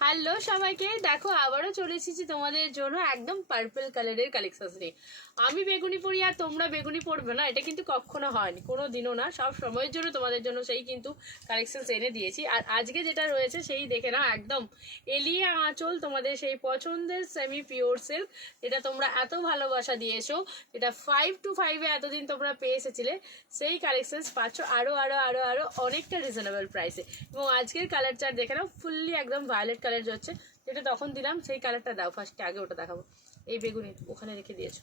Hello সবাইকে, দেখো আবারও চলে এসেছি তোমাদের জন্য একদম পার্পল কালারের কালেকশন নিয়ে। আমি বেগুনি পরি আর তোমরা বেগুনি পরবে না, এটা কিন্তু কখনো হয়নি, কোনো দিনও না। সব সময়ের জন্য তোমাদের জন্য সেই কিন্তু কালেকশন এনে দিয়েছি। আর আজকে যেটা রয়েছে সেই দেখে না, একদম এলিয়া আঁচল, তোমাদের সেই পছন্দের সেমি পিওর সিল্ক, যেটা তোমরা এত ভালোবাসা দিয়েছো, এটা 5 to 5 এতদিন তোমরা পেয়ে এসেছিলে, সেই কালেকশন পাচ্ছ আরো আরো আরো আরো অনেকটা রিজনেবল প্রাইসে। এবং আজকের কালার চার্ট দেখে নাও, ফুললি একদম ভায়োলেট কালার হচ্ছে, যেটা তখন দিলাম সেই কালারটা দাও ফার্স্টে, আগে ওটা দেখাবো। এই বেগুনি ওখানে রেখে দিয়েছো।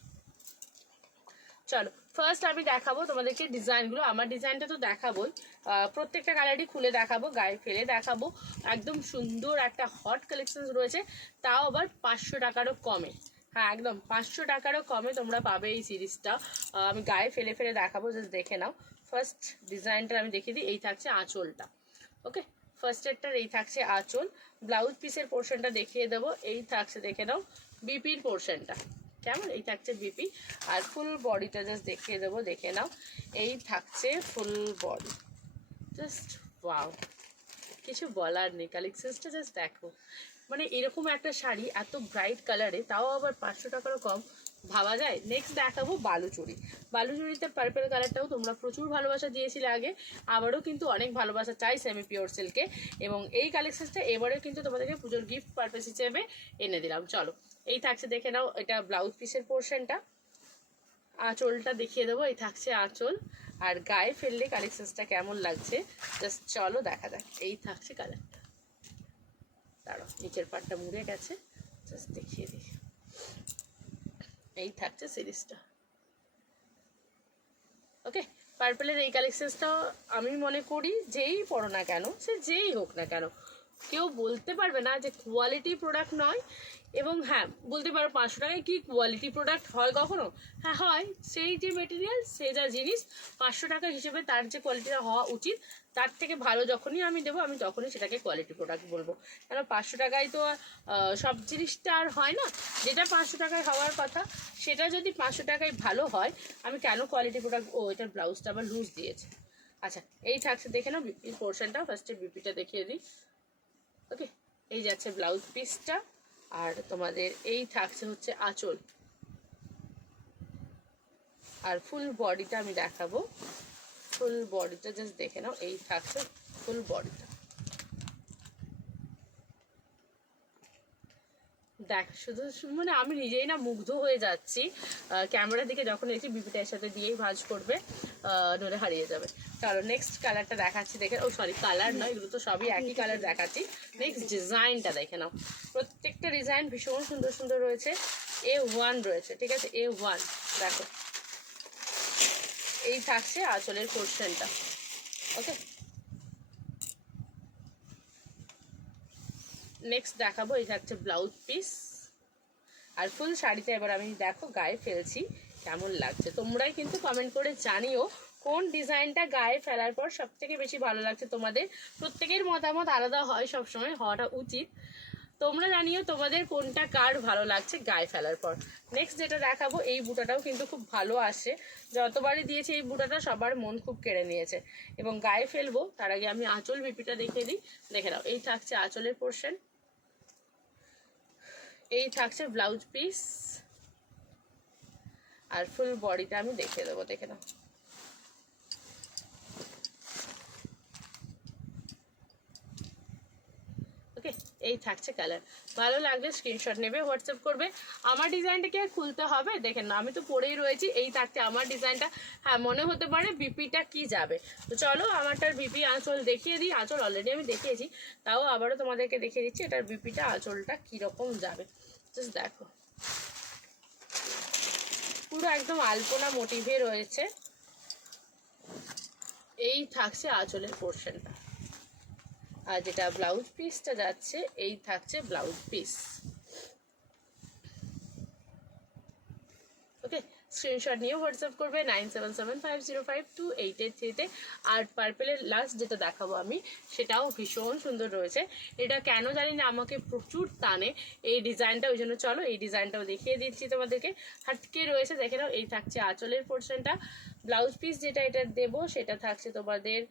চলো ফার্স্ট আমি দেখাবো তোমাদেরকে ডিজাইনগুলো। আমার ডিজাইনটা তো দেখাবোই, প্রত্যেকটা কালারই খুলে দেখাবো, গায়ে ফেলে দেখাবো। একদম সুন্দর একটা হট কালেকশন রয়েছে, তাও আবার 500 টাকারও কমে। হ্যাঁ, একদম 500 টাকারও কমে তোমরা পাবে এই সিরিজটা। আমি গায়ে ফেলে ফেলে দেখাবো, জাস্ট দেখে নাও। ফার্স্ট ডিজাইনটা আমি দেখিয়ে দিই, এই থাকছে আঁচলটা। ওকে, ফার্স্ট এরটার এই থাকছে আঁচল। ব্লাউজ পিসের পোর্শনটা দেখিয়ে দেবো, এই থাকছে দেখে নাও বিপির পোর্শনটা, কেমন, এই থাকছে বিপি। আর ফুল বডিটা জাস্ট দেখিয়ে দেবো, দেখে নাও, এই থাকছে ফুল বডি। জাস্ট ওয়াও, কিছু বলার নেই, কালেকশনসটা জাস্ট দেখো। মানে এরকম একটা শাড়ি এত ব্রাইট কালারে, তাও আবার 500 টাকারও কম, ভাবা যায়। নেক্সট দেখাবো বালুচুরি। বালুচুরিতে পার্পল কালারটাও তোমরা প্রচুর ভালোবাসা দিয়েছিলে আগে, আবারও কিন্তু অনেক ভালোবাসা চাই সেমি পিওর সিল্কে। এবং এই কালেকশনসটা এবারেও কিন্তু তোমাদেরকে পুজোর গিফট পারপাস হিসেবে এনে দিলাম। চলো, এই থাকছে দেখে নাও, এটা ব্লাউজ পিসের পোর্শনটা। আঁচলটা দেখিয়ে দেবো, এই থাকছে আঁচল। আর গায়ে ফেললে কালেকশনসটা কেমন লাগছে জাস্ট চলো দেখা যাক। এই থাকছে কালারটা, দাঁড়াও নিচের পাটটা মুড়ে গেছে, জাস্ট দেখিয়ে দিই। এই থাকছে সিরিজটা। ওকে, পার্পলের এই কালেকশনসটা আমি মনে করি যেই পড়ো না কেন, সে যেই হোক না কেন, কেউ বলতে পারবে না যে কোয়ালিটি প্রোডাক্ট নয়। এবং হ্যাঁ, বলতে পারো 500 টাকায় কি কোয়ালিটি প্রোডাক্ট হয় কখনো? হ্যাঁ হয়, সেই যে মেটেরিয়াল, সে যা জিনিস, 500 টাকা হিসেবে তার যে কোয়ালিটিটা হওয়া উচিত, তার থেকে ভালো যখনই আমি দেবো, আমি তখনই সেটাকে কোয়ালিটি প্রোডাক্ট বলবো। কেন 500 টাকায় তো সব জিনিসটা আর হয় না। যেটা 500 টাকায় হওয়ার কথা, সেটা যদি 500 টাকায় ভালো হয়, আমি কেন কোয়ালিটি প্রোডাক্ট? ও, এটার ব্লাউজটা আবার লুজ দিয়েছে। আচ্ছা, এই থাকছে দেখে নাও বিপির পোর্শনটা, ফার্স্টে বিপিটা দেখিয়ে দিই। ওকে, এই যাচ্ছে ব্লাউজ পিসটা। আর তোমাদের এই থাকছে হচ্ছে আঁচল। আর ফুল বডিটা আমি দেখাবো, ফুল বডিটা জাস্ট দেখে নাও, এই থাকছে ফুল বডিটা। দেখ, শুধু মানে আমি নিজেই না মুগ্ধ হয়ে যাচ্ছি ক্যামেরার দিকে যখন এসে। বিপিটা এর সাথে দিয়েই ভাঁজ করবে, নইলে হারিয়ে যাবে। চলো নেক্সট কালারটা দেখাচ্ছি দেখে। ও সরি, কালার নয়, এগুলো তো সবই একই কালার দেখাচ্ছি। নেক্সট ডিজাইনটা দেখে নাও, প্রত্যেকটা ডিজাইন ভীষণ সুন্দর সুন্দর রয়েছে। A1 রয়েছে, ঠিক আছে, A1 দেখো। এই থাকছে আঁচলের পোর্শনটা। ওকে, নেক্সট দেখাবো, এই থাকছে ব্লাউজ পিস। আর ফুল শাড়িটা এবার আমি দেখো গায়ে ফেলছি, কেমন লাগছে তোমরাই কিন্তু কমেন্ট করে জানিও কোন ডিজাইনটা গায়ে ফেলার পর সব থেকে বেশি ভালো লাগছে তোমাদের। প্রত্যেকের মতামত আলাদা হয়, সবসময় হওয়াটা উচিত। তোমরা জানিও তোমাদের কোনটা কার ভালো লাগছে গায়ে ফেলার পর। নেক্সট যেটা দেখাবো, এই বুটাটাও কিন্তু খুব ভালো আসে, যতবারই দিয়েছে এই বুটাটা সবার মন খুব কেড়ে নিয়েছে। এবং গায়ে ফেলবো তার আগে আমি আঁচল বিপিটা দেখিয়ে দিই, দেখে নাও, এই থাকছে আঁচলের পোর্শন। এই থাকছে ব্লাউজ পিস। আর ফুল বডিটা আমি দেখিয়ে দেবো, দেখে নাও। ওকে, এই থাকছে কালার। ভালো লাগলে স্ক্রিনশট নেবে, হোয়াটসঅ্যাপ করবে। আমার ডিজাইনটাকে আর খুলতে হবে, দেখেন না, আমি তো পরেই রয়েছি। এই থাকছে আমার ডিজাইনটা। হ্যাঁ, মনে হতে পারে বিপিটা কি যাবে, তো চলো আমারটার বিপি আঁচল দেখিয়ে দিই। আঁচল অলরেডি আমি দেখিয়েছি, তাও আবারও তোমাদেরকে দেখিয়ে দিচ্ছি এটার বিপিটা আঁচলটা কীরকম যাবে। জাস্ট দেখো, পুরো একদম আলপনা মোটিভে রয়েছে। এই থাকছে আঁচলের পোর্শনটা। আর যেটা ব্লাউজ পিসটা যাচ্ছে, এই থাকছে ব্লাউজ পিস। ওকে, স্ক্রিনশট নিয়ে হোয়াটসঅ্যাপ করবে 9775052883-তে। আর পার্পেলের লাস্ট যেটা দেখাবো আমি, সেটাও ভীষণ সুন্দর রয়েছে। এটা কেন জানি না আমাকে প্রচুর টানে এই ডিজাইনটা, ওই জন্য চলো এই ডিজাইনটাও দেখিয়ে দিচ্ছি তোমাদেরকে। হাটকে রয়েছে, দেখে নাও, এই থাকছে আঁচলের পোর্শনটা। ব্লাউজ পিস যেটা এটা দেবো, সেটা থাকছে তোমাদের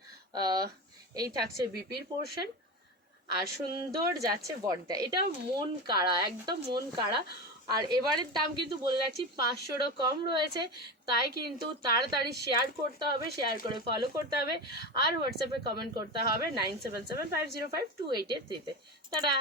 এই থাকছে বিপির পোর্শন। আর সুন্দর যাচ্ছে বডিটা, এটা মন কাড়া, একদম মন কাড়া। আর এবারের দাম কিন্তু বলে রাখছি 500রও কম রয়েছে, তাই কিন্তু তাড়াতাড়ি শেয়ার করতে হবে, শেয়ার করে ফলো করতে হবে, আর হোয়াটসঅ্যাপে কমেন্ট করতে হবে 9775052883-তে। টাটা।